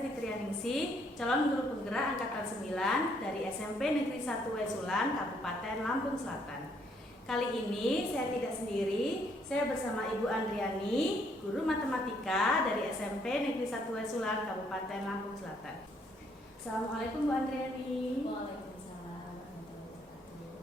saya Fitrianingsih, calon guru penggerak angkatan 9 dari SMP Negeri 1 Wesulan, Kabupaten Lampung Selatan. Kali ini saya tidak sendiri, saya bersama Ibu Andriani, guru matematika dari SMP Negeri 1 Wesulan, Kabupaten Lampung Selatan. Assalamualaikum Bu Andriani. Waalaikumsalam.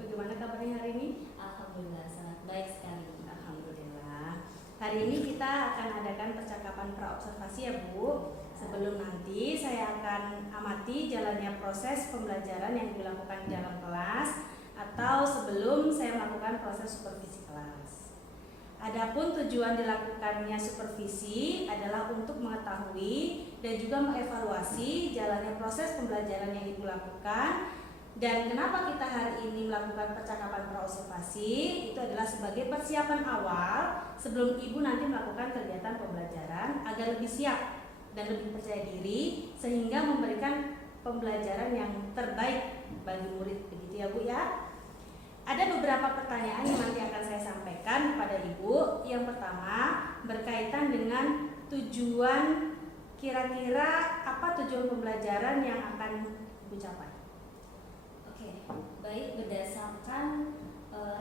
Bagaimana kabarnya hari ini? Alhamdulillah sangat baik sekali. Alhamdulillah. Hari ini kita akan adakan percakapan praobservasi ya Bu. Sebelum nanti saya akan amati jalannya proses pembelajaran yang dilakukan di dalam kelas atau sebelum saya melakukan proses supervisi kelas. Adapun tujuan dilakukannya supervisi adalah untuk mengetahui dan juga mengevaluasi jalannya proses pembelajaran yang Ibu lakukan. Dan kenapa kita hari ini melakukan percakapan praobservasi? Itu adalah sebagai persiapan awal sebelum Ibu nanti melakukan kegiatan pembelajaran agar lebih siap dan lebih percaya diri sehingga memberikan pembelajaran yang terbaik bagi murid, begitu ya Bu ya. Ada beberapa pertanyaan yang nanti akan saya sampaikan kepada Ibu. Yang pertama berkaitan dengan tujuan, kira-kira apa tujuan pembelajaran yang akan Ibu capai? Oke, baik, berdasarkan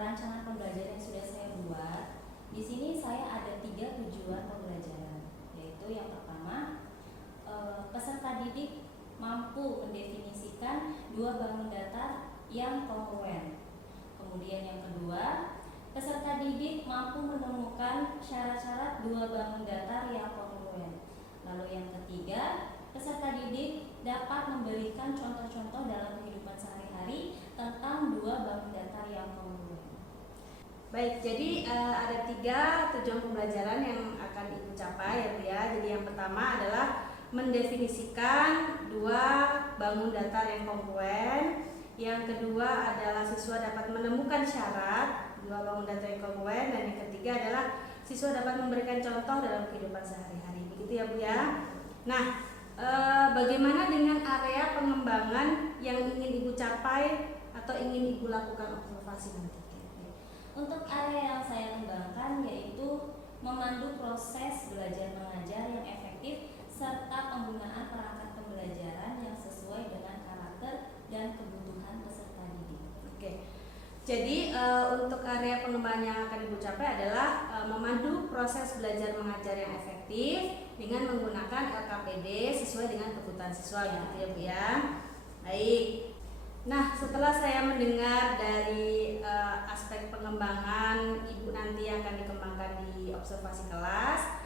rancangan pembelajaran yang sudah saya buat, di sini saya ada 3 tujuan pembelajaran, yaitu yang pertama, peserta didik mampu mendefinisikan 2 bangun datar yang kongruen. Kemudian yang kedua, peserta didik mampu menemukan syarat-syarat 2 bangun datar yang kongruen. Lalu yang ketiga, peserta didik dapat memberikan contoh-contoh dalam kehidupan sehari-hari tentang 2 bangun datar yang kongruen. Baik, jadi ada 3 tujuan pembelajaran yang akan Ibu capai ya Bu ya. Jadi yang pertama adalah mendefinisikan 2 bangun datar yang kongruen. Yang kedua adalah siswa dapat menemukan syarat 2 bangun datar yang kongruen. Dan yang ketiga adalah siswa dapat memberikan contoh dalam kehidupan sehari-hari. Begitu ya Bu ya. Nah, bagaimana dengan area pengembangan yang ingin Ibu capai atau ingin Ibu lakukan observasi nanti? Untuk area yang saya kembangkan yaitu memandu proses belajar mengajar yang efektif serta penggunaan perangkat pembelajaran yang sesuai dengan karakter dan kebutuhan peserta didik. Oke. Jadi untuk area pengembangan yang akan Ibu capai adalah memandu proses belajar mengajar yang efektif dengan menggunakan LKPD sesuai dengan kebutuhan siswa, gitu ya Bu ya. Baik. Nah, setelah saya mendengar dari aspek pengembangan Ibu nanti yang akan dikembangkan di observasi kelas,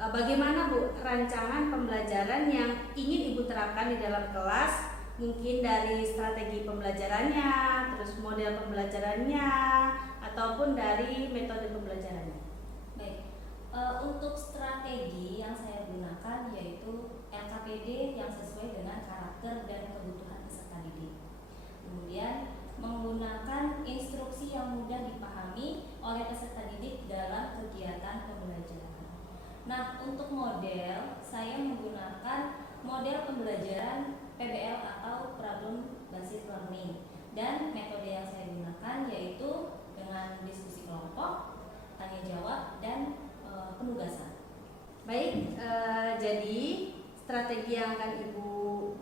bagaimana Bu rancangan pembelajaran yang ingin Ibu terapkan di dalam kelas? Mungkin dari strategi pembelajarannya, terus model pembelajarannya, ataupun dari metode pembelajarannya. Baik, untuk strategi yang saya gunakan yaitu LKPD yang sesuai dengan karakter dan kebutuhan peserta didik. Kemudian menggunakan instruksi yang mudah dipahami oleh peserta didik dalam kegiatan pembelajaran. Nah, untuk model saya menggunakan model pembelajaran PBL atau Problem Based Learning, dan metode yang saya gunakan yaitu dengan diskusi kelompok, tanya jawab, dan penugasan. Baik, jadi strategi yang akan Ibu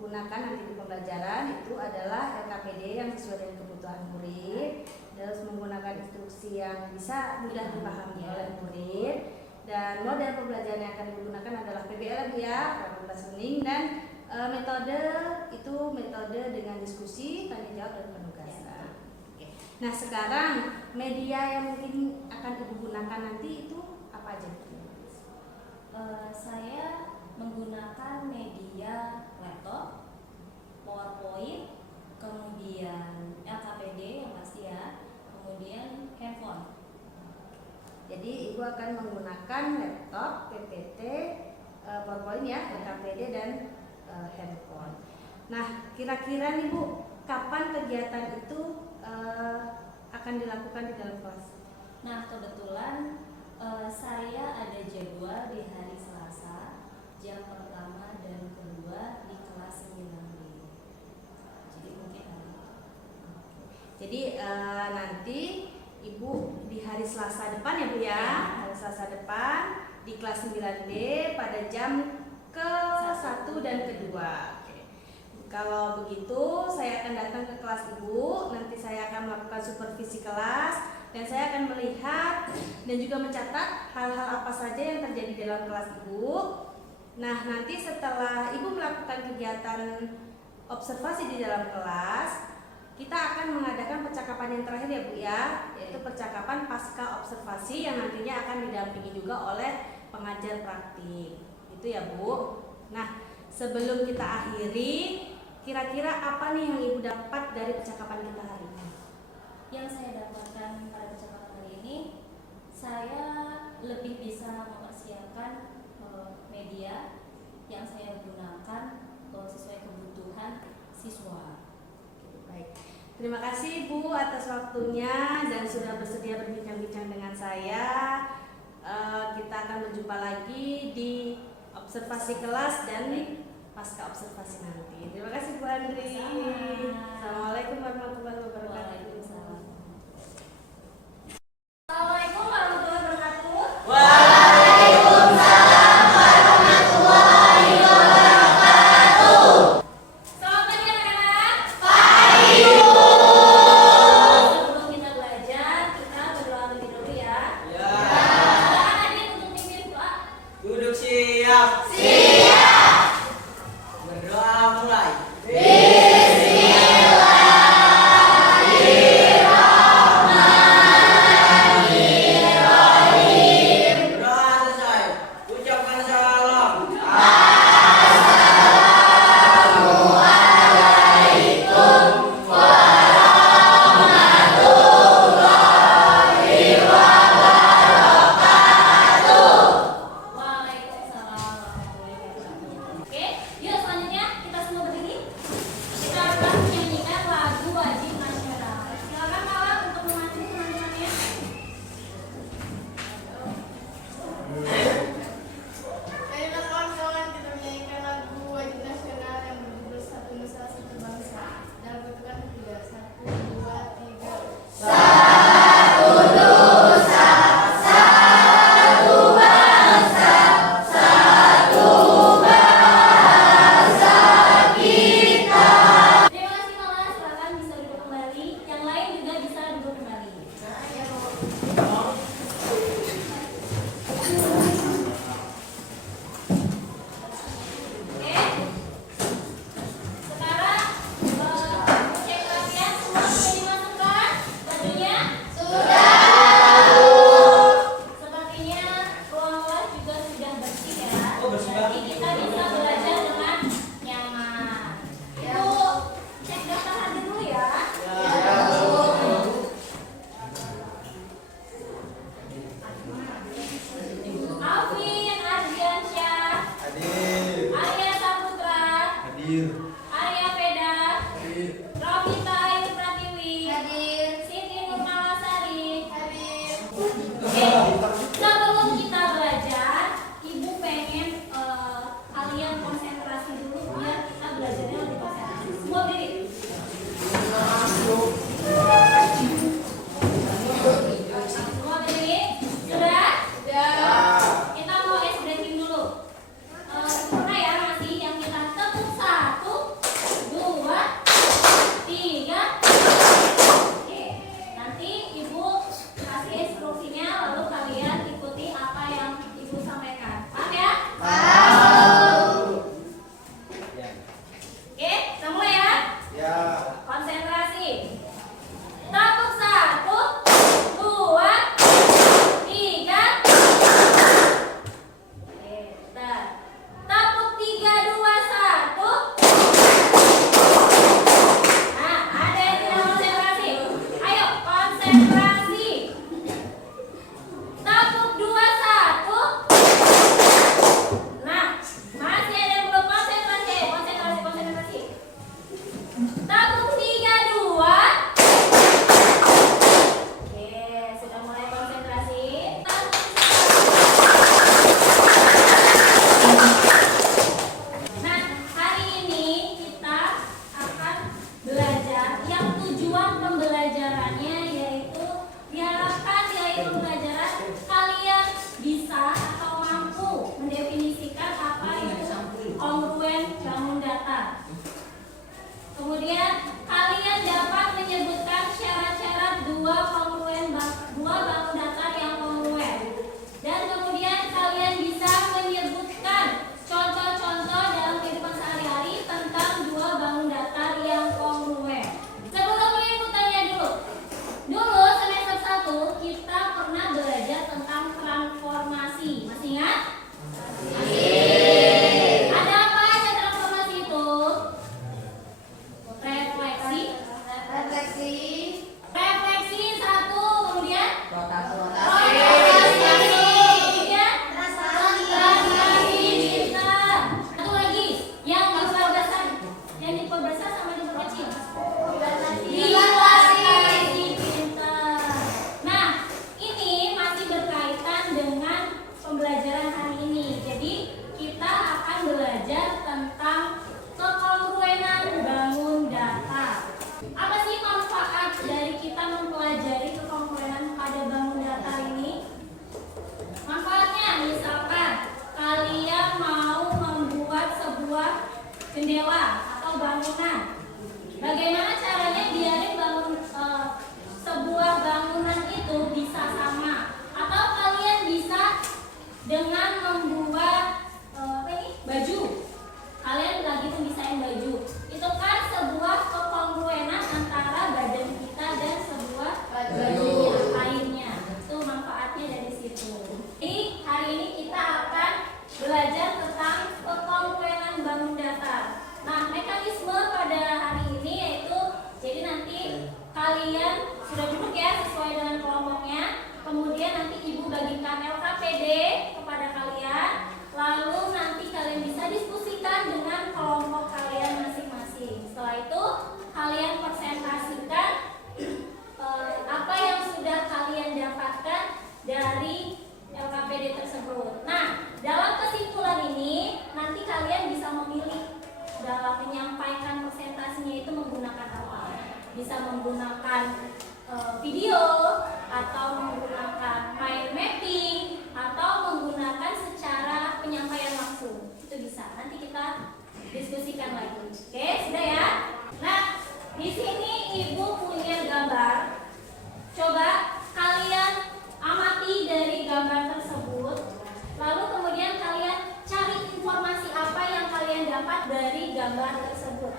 gunakan nanti di pembelajaran itu adalah LKPD yang sesuai dengan kebutuhan murid, terus menggunakan instruksi yang bisa mudah dipahami oleh murid, dan model pembelajaran yang akan digunakan adalah PBL ya, Problem Based Learning, dan metode itu metode dengan diskusi, tanya jawab, dan penugasan. Oke. Nah, sekarang media yang mungkin akan Ibu gunakan nanti itu apa aja? Saya menggunakan media laptop, PowerPoint, kemudian LKPD yang pasti ya, kemudian handphone. Jadi Ibu akan menggunakan laptop, PPT, PowerPoint ya, LKPD, dan handphone. Nah, kira-kira nih Bu, kapan kegiatan itu akan dilakukan di dalam kelas? Nah, kebetulan saya ada jadwal di hari Selasa, jam pertama dan kedua di kelas 9B. Jadi mungkin hari itu. Jadi nanti Ibu di hari Selasa depan ya Bu ya, hari Selasa depan di kelas 9D pada jam ke-1 dan ke-2. Oke. Kalau begitu, saya akan datang ke kelas Ibu. Nanti saya akan melakukan supervisi kelas dan saya akan melihat dan juga mencatat hal-hal apa saja yang terjadi dalam kelas Ibu. Nah, nanti setelah Ibu melakukan kegiatan observasi di dalam kelas, kita akan mengadakan percakapan yang terakhir ya Bu ya, yaitu percakapan pasca observasi yang nantinya akan didampingi juga oleh pengajar praktik. Itu ya Bu. Nah, sebelum kita akhiri, kira-kira apa nih yang Ibu dapat dari percakapan kita hari ini? Yang saya dapatkan pada percakapan hari ini, saya lebih bisa mempersiapkan media yang saya gunakan sesuai kebutuhan siswa. Baik. Terima kasih Bu atas waktunya dan sudah bersedia berbincang-bincang dengan saya. Kita akan berjumpa lagi di observasi kelas dan pasca observasi nanti. Terima kasih Bu Andri. Assalamualaikum warahmatullahi wabarakatuh. Waalaikumsalam. Assalamualaikum warahmatullahi wabarakatuh. Waalaikumsalam warahmatullahi wabarakatuh. Selamat pagi anak-anak. Pagi Bu. Sebelum kita belajar, kita berdoa lebih dulu ya. Ya. Silakan Adit untuk pimpin doa. Duduk siap. Siap. Berdoa mulai. Berdoa selesai. Ucapkan salam. Waalaikumsalam warahmatullahi wabarakatuh. Oke, yuk selanjutnya kita semua berdiri. Kita akan menyanyikan lagu wajib nasional. Silakan Mala untuk memacu teman-temannya. Ayolah kawan-kawan, kita menyanyikan lagu wajib nasional yang berjudul Satu Nusa Satu Bangsa. Dalam bentukan ketiga, 1, 2, 3. Terima kasih Mala, silakan bisa duduk kembali. Yang lain juga bisa duduk kembali. Oke. Sekarang cek latihan semua sudah dimasukkan bajunya? Sepertinya ruang kelas juga sudah bersih ya. Oh, bersih Jadi banget. kita bisa belajar dengan nyaman. Ibu cek daftar hadir dulu ya. Alvin Ardiansyah, Hadir. Arya Saputra, Hadir. Arya Veda, Hadir. Rovita Ayu Pratiwi, Hadir. Siti Nurmalasari. Hadir. Oke, sebelum kita belajar, Ibu pengen kalian konsentrasi dulu biar kita belajarnya lebih konsentrasi. Semua berdiri. Semua berdiri. Sudah? Kita mau ice breaking dulu. Sempurna ya masih yang kita tepuk 1, 2, 3. Oke. Nanti Ibu kasih instruksinya dari LKPD tersebut. Nah, dalam kesimpulan ini nanti kalian bisa memilih dalam menyampaikan presentasinya itu menggunakan apa? Bisa menggunakan video, atau menggunakan mind mapping, atau menggunakan secara penyampaian langsung. Itu bisa. Nanti kita diskusikan lagi. Oke, sudah ya? Nah, di sini Ibu punya gambar. Coba kalian amati dari gambar tersebut. Lalu kemudian kalian cari informasi apa yang kalian dapat dari gambar tersebut.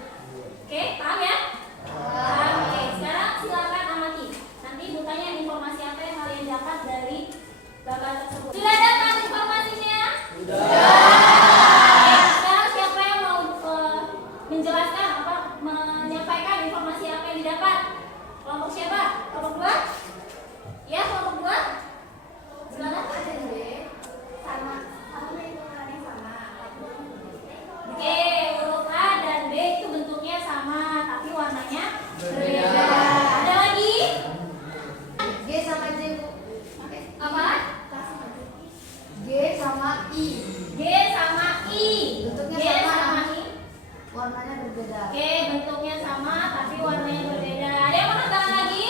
Oke, paham ya? Paham. Oke, sekarang silakan amati. Nanti Ibu tanya informasi apa yang kalian dapat dari gambar tersebut. Sudah dapat informasinya? Sudah. Oke, sekarang siapa yang mau menjelaskan apa, menyampaikan informasi apa yang didapat? Kelompok siapa? Kelompok 2? Ya, kelompok 2. Silakan. Oke, huruf A dan B itu bentuknya sama, tapi warnanya berbeda. Ada lagi? G sama J, Bu. Apa? G sama I. G sama I. Bentuknya G sama. sama I. Warnanya berbeda. Oke, bentuknya sama, tapi warnanya berbeda. Ada yang mau nambah lagi?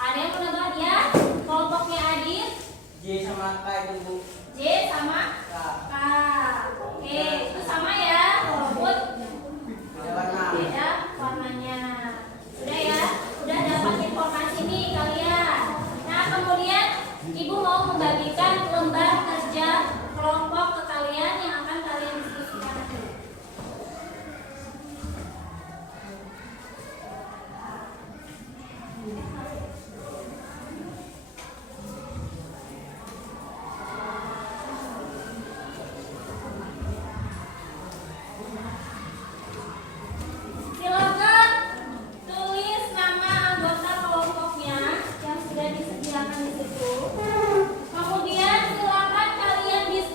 Ada yang mau nambah ya? Kelompoknya Adit. J sama K itu Bu. J sama K. K. Oke, itu sama ya, walaupun Beda warna. beda warnanya. Sudah ya? Sudah dapat informasi nih kalian. Nah, kemudian Ibu mau membagikan lembar kerja kelompok ke kalian yang akan kalian diskusikan nanti. Silakan tulis nama anggota kelompoknya yang sudah disediakan di situ. Kemudian silakan kalian diskusikan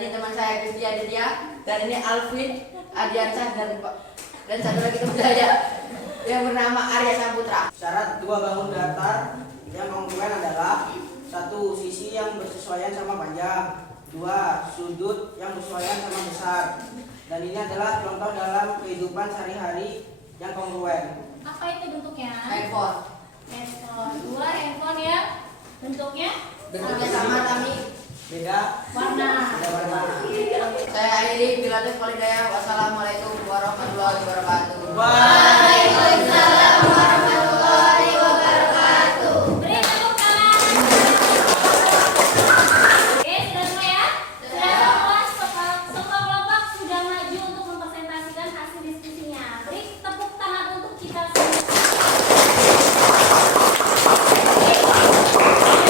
ini teman saya Gusti Aditya, dan ini Alvin Adiansyah, dan satu lagi teman saya yang bernama Arya Saputra. Syarat dua bangun datar yang kongruen adalah: satu, sisi yang bersesuaian sama panjang; dua, sudut yang bersesuaian sama besar. Dan ini adalah contoh dalam kehidupan sehari-hari yang kongruen. Apa itu bentuknya? Handphone. Handphone. Dua handphone yang bentuknya Sama tapi beda warna. warna. Saya akhiri bila Walhidayah. Wassalamualaikum warahmatullahi wabarakatuh. Waalaikumsalam warahmatullahi wabarakatuh. Beri tepuk tangan. Oke, sudah semua ya? Sudah semua. Semua kelompok sudah maju untuk mempresentasikan hasil diskusinya. Beri tepuk tangan untuk kita semua.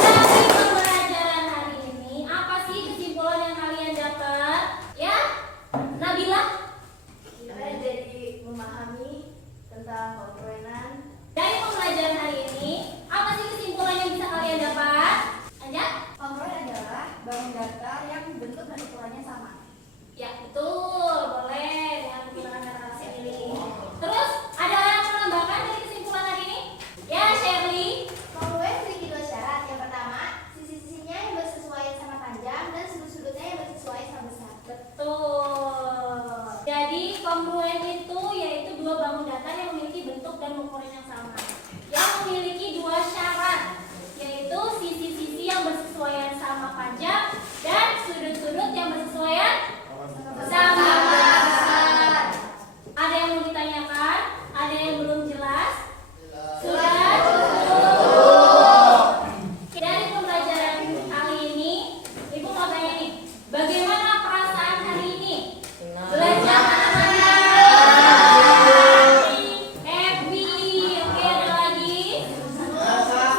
Dari pembelajaran hari ini, apa sih kesimpulan yang kalian dapat? Ya, Nabila? Kita jadi memahami tentang kongruenan. Dari pembelajaran hari ini, apa sih kesimpulan yang bisa kalian dapat? Anja? Kongruen adalah bangun datar yang bentuk dan ukurannya sama. Ya, betul. Boleh dengan menggunakan kata-kata ini. Terus, ada yang menambahkan dari kesimpulan hari ini? Ya, Shirley. Kongruen memiliki dua syarat. Yang pertama, sisi-sisinya yang bersesuaian sama panjang dan sudut-sudutnya yang bersesuaian sama besar. Betul. Jadi, kongruen itu yaitu dua bangun datar yang memiliki bentuk dan ukuran yang sama. Yang memiliki dua syarat, yaitu sisi-sisi yang bersesuaian sama panjang dan sudut-sudut yang bersesuaian sama besar. Ada yang mau ditanyakan? Ada yang belum jelas? Sudah cukup. Dari pembelajaran kali ini, Ibu mau tanya nih, bagaimana perasaan hari ini? Belajar mana? Happy. Oke, ada lagi?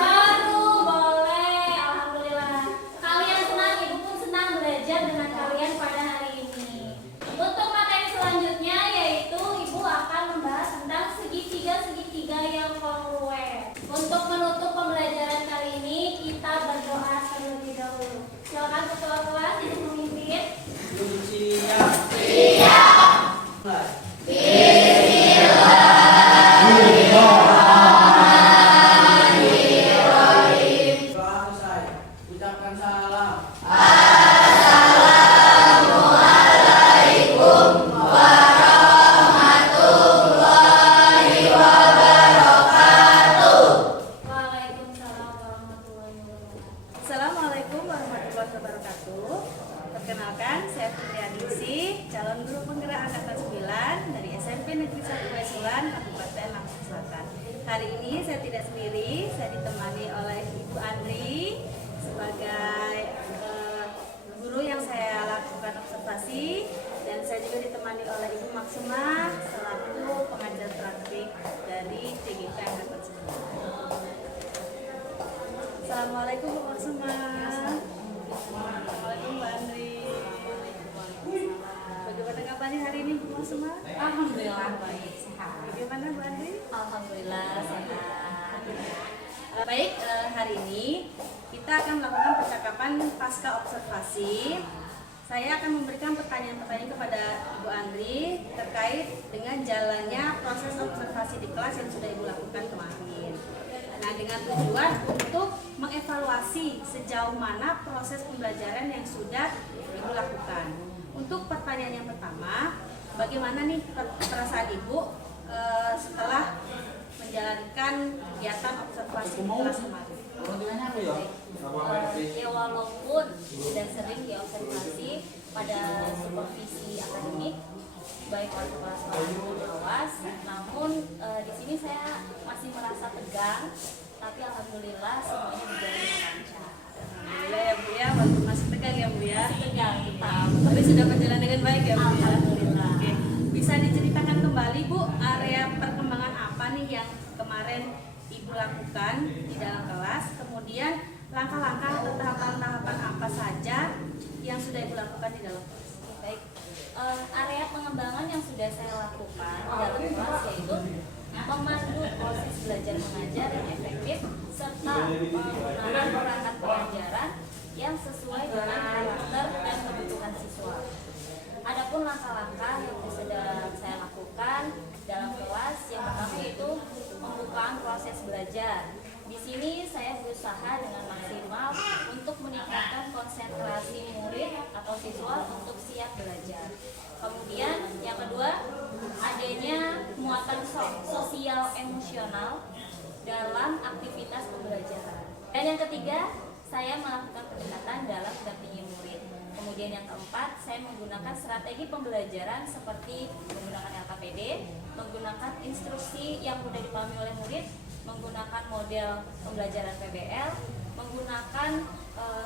Seru, boleh. Alhamdulillah. Kalian senang, Ibu pun senang belajar dengan kalian pada hari ini. Untuk materi selanjutnya yaitu Ibu akan membahas tentang segitiga-segitiga yang kongruen. Untuk menutup pembelajaran kali ini, kita berdoa terlebih dahulu. Silakan ketua kelas untuk memimpin. Doa selesai. Ucapkan salam. Waalaikumsalam warahmatullahi wabarakatuh. Assalamualaikum warahmatullahi wabarakatuh. Perkenalkan, saya Fitrianingsih, calon guru penggerak angkatan 9 dari SMP Negeri 1 Wesulan, Kabupaten Lampung Selatan. Hari ini saya tidak sendiri, saya ditemani oleh Ibu Andri sebagai guru yang saya lakukan observasi, dan saya juga ditemani oleh Ibu Maksuma selaku pengajar praktik dari TGK angkatan 9. Assalamualaikum Bu Maksuma. Assalamualaikum Mbak Andri. Bagaimana kabarnya hari ini Bu Maksuma? Alhamdulillah baik, sehat. Bagaimana Bu Andri? Alhamdulillah sehat. Baik, hari ini kita akan melakukan percakapan pasca observasi. Saya akan memberikan pertanyaan-pertanyaan kepada Ibu Andri terkait dengan jalannya proses observasi di kelas yang sudah Ibu lakukan kemarin. Nah, dengan tujuan untuk mengevaluasi sejauh mana proses pembelajaran yang sudah Ibu lakukan. Untuk pertanyaan yang pertama, bagaimana nih perasaan Ibu setelah menjalankan kegiatan observasi di kelas kemarin? Ya walaupun sudah sering diobservasi pada supervisi akademik baik oleh kepala sekolah maupun pengawas, namun di sini saya masih merasa tegang, tapi alhamdulillah semuanya berjalan dengan lancar. Alhamdulillah ya Bu ya, walaupun masih tegang ya Bu ya. Masih tegang kita. Tapi sudah berjalan dengan baik ya Bu ya. Alhamdulillah. Oke. Bisa diceritakan kembali Bu, area perkembangan apa nih yang kemarin Ibu lakukan di dalam kelas, kemudian langkah-langkah atau tahapan-tahapan apa saja yang sudah Ibu lakukan di dalam kelas? Baik, area pengembangan yang sudah saya lakukan di dalam kelas yaitu memandu proses belajar mengajar yang efektif serta menggunakan perangkat pengajaran yang sesuai dengan karakter dan kebutuhan siswa. langkah yang sudah saya lakukan dalam kelas. Yang pertama yaitu pembukaan proses belajar. Di sini saya berusaha dengan maksimal untuk meningkatkan konsentrasi murid atau siswa untuk siap belajar. Kemudian yang kedua, adanya muatan sosial emosional dalam aktivitas pembelajaran. Dan yang ketiga, saya melakukan pendekatan dalam mendampingi murid. Kemudian yang keempat, saya menggunakan strategi pembelajaran seperti menggunakan LKPD, menggunakan instruksi yang mudah dipahami oleh murid, menggunakan model pembelajaran PBL, menggunakan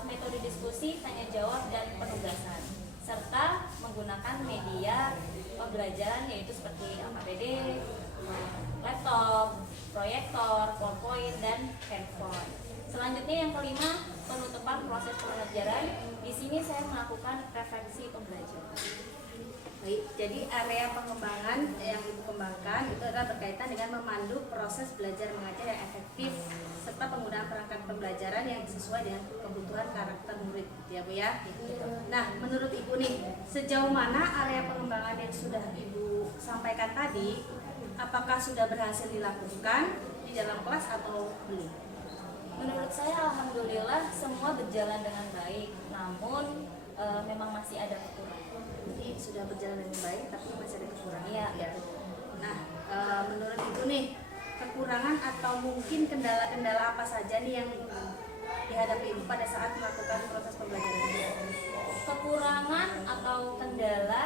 metode diskusi, tanya jawab, dan penugasan, serta menggunakan media pembelajaran yaitu seperti LKPD, laptop, proyektor, PowerPoint, dan handphone. Selanjutnya yang kelima, penutupan proses pembelajaran. Di sini saya melakukan refleksi pembelajaran. Baik, jadi area pengembangan yang Ibu kembangkan itu adalah berkaitan dengan memandu proses belajar mengajar yang efektif serta penggunaan perangkat pembelajaran yang sesuai dengan kebutuhan karakter murid, ya Bu ya. Nah, menurut Ibu nih, sejauh mana area pengembangan yang sudah Ibu sampaikan tadi, apakah sudah berhasil dilakukan di dalam kelas atau belum? Menurut saya alhamdulillah semua berjalan dengan baik, namun memang masih ada kekurangan. Jadi sudah berjalan dengan baik tapi masih ada kekurangan. Iya, ya. betul. Nah, menurut Ibu nih, kekurangan atau mungkin kendala-kendala apa saja nih yang dihadapi Ibu pada saat melakukan proses pembelajaran ini? Kekurangan atau kendala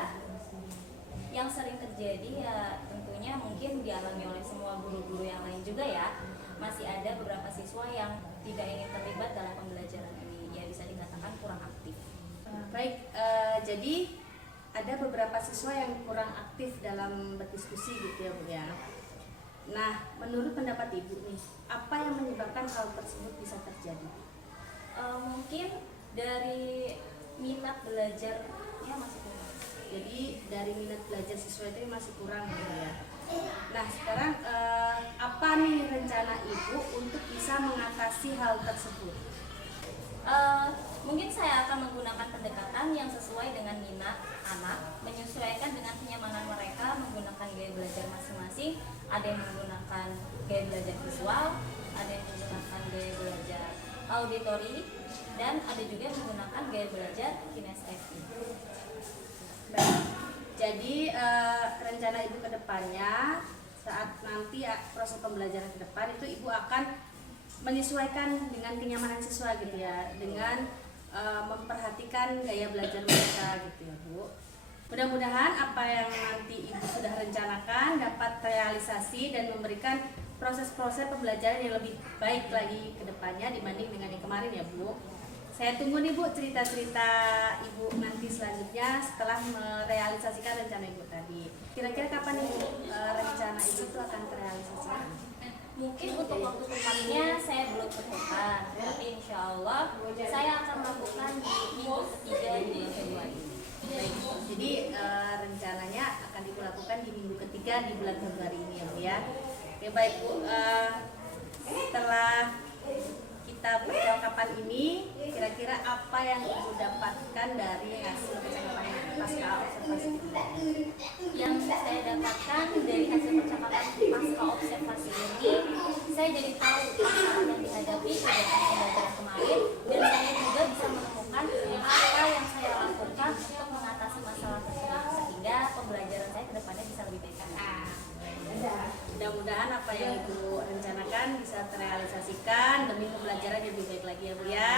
yang sering terjadi ya tentunya mungkin dialami oleh semua guru-guru yang lain juga ya. Masih ada beberapa siswa yang tidak ingin terlibat dalam pembelajaran ini, ya bisa dikatakan kurang aktif. Baik, jadi ada beberapa siswa yang kurang aktif dalam berdiskusi gitu ya Bu ya. Nah, menurut pendapat Ibu nih, apa yang menyebabkan hal tersebut bisa terjadi? Mungkin dari minat belajarnya masih kurang. Jadi dari minat belajar siswa itu masih kurang gitu ya. Nah, sekarang apa nih rencana Ibu untuk bisa mengatasi hal tersebut? Mungkin saya akan menggunakan pendekatan yang sesuai dengan minat anak, menyesuaikan dengan kenyamanan mereka, menggunakan gaya belajar masing-masing. Ada yang menggunakan gaya belajar visual, ada yang menggunakan gaya belajar auditori, dan ada juga yang menggunakan gaya belajar kinestetik. Baik. Jadi rencana Ibu ke depannya saat nanti proses pembelajaran ke depan itu Ibu akan menyesuaikan dengan kenyamanan siswa gitu ya, dengan memperhatikan gaya belajar mereka gitu ya Bu. Mudah-mudahan apa yang nanti Ibu sudah rencanakan dapat realisasi dan memberikan proses-proses pembelajaran yang lebih baik lagi ke depannya dibanding dengan yang kemarin ya Bu. Saya tunggu nih Bu cerita-cerita Ibu nanti selanjutnya setelah merealisasikan rencana Ibu tadi. Kira-kira kapan nih Bu rencana Ibu itu akan terrealisasikan? Mungkin untuk waktu tepatnya saya belum tentukan, tapi insya Allah saya akan melakukan di minggu ketiga di bulan Februari. Baik, jadi rencananya akan dilakukan di minggu ketiga di bulan Februari ini ya Bu ya. Oke baik Bu, setelah kita percakapan ini, kira-kira apa yang Ibu dapatkan dari hasil percakapan pasca observasi kita? Yang saya dapatkan dari hasil percakapan pasca observasi ini, saya jadi tahu masalah yang dihadapi kegiatan pembelajaran kemarin, dan saya juga bisa menemukan apa yang saya lakukan untuk mengatasi masalah tersebut sehingga pembelajaran saya ke depannya bisa lebih baik. Mudah-mudahan apa yang Ibu rencanakan bisa terrealisasikan demi pembelajaran yang lebih baik lagi ya Bu ya.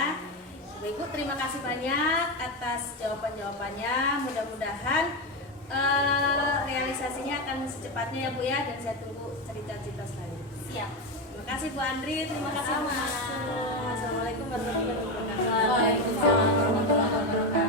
Ibu terima kasih banyak atas jawaban-jawabannya. Mudah-mudahan realisasinya akan secepatnya ya Bu ya, dan saya tunggu cerita-cerita selanjutnya. Siap. Terima kasih Bu Andri, terima kasih Bu Masud. Assalamualaikum warahmatullahi wabarakatuh. Waalaikumsalam warahmatullahi wabarakatuh.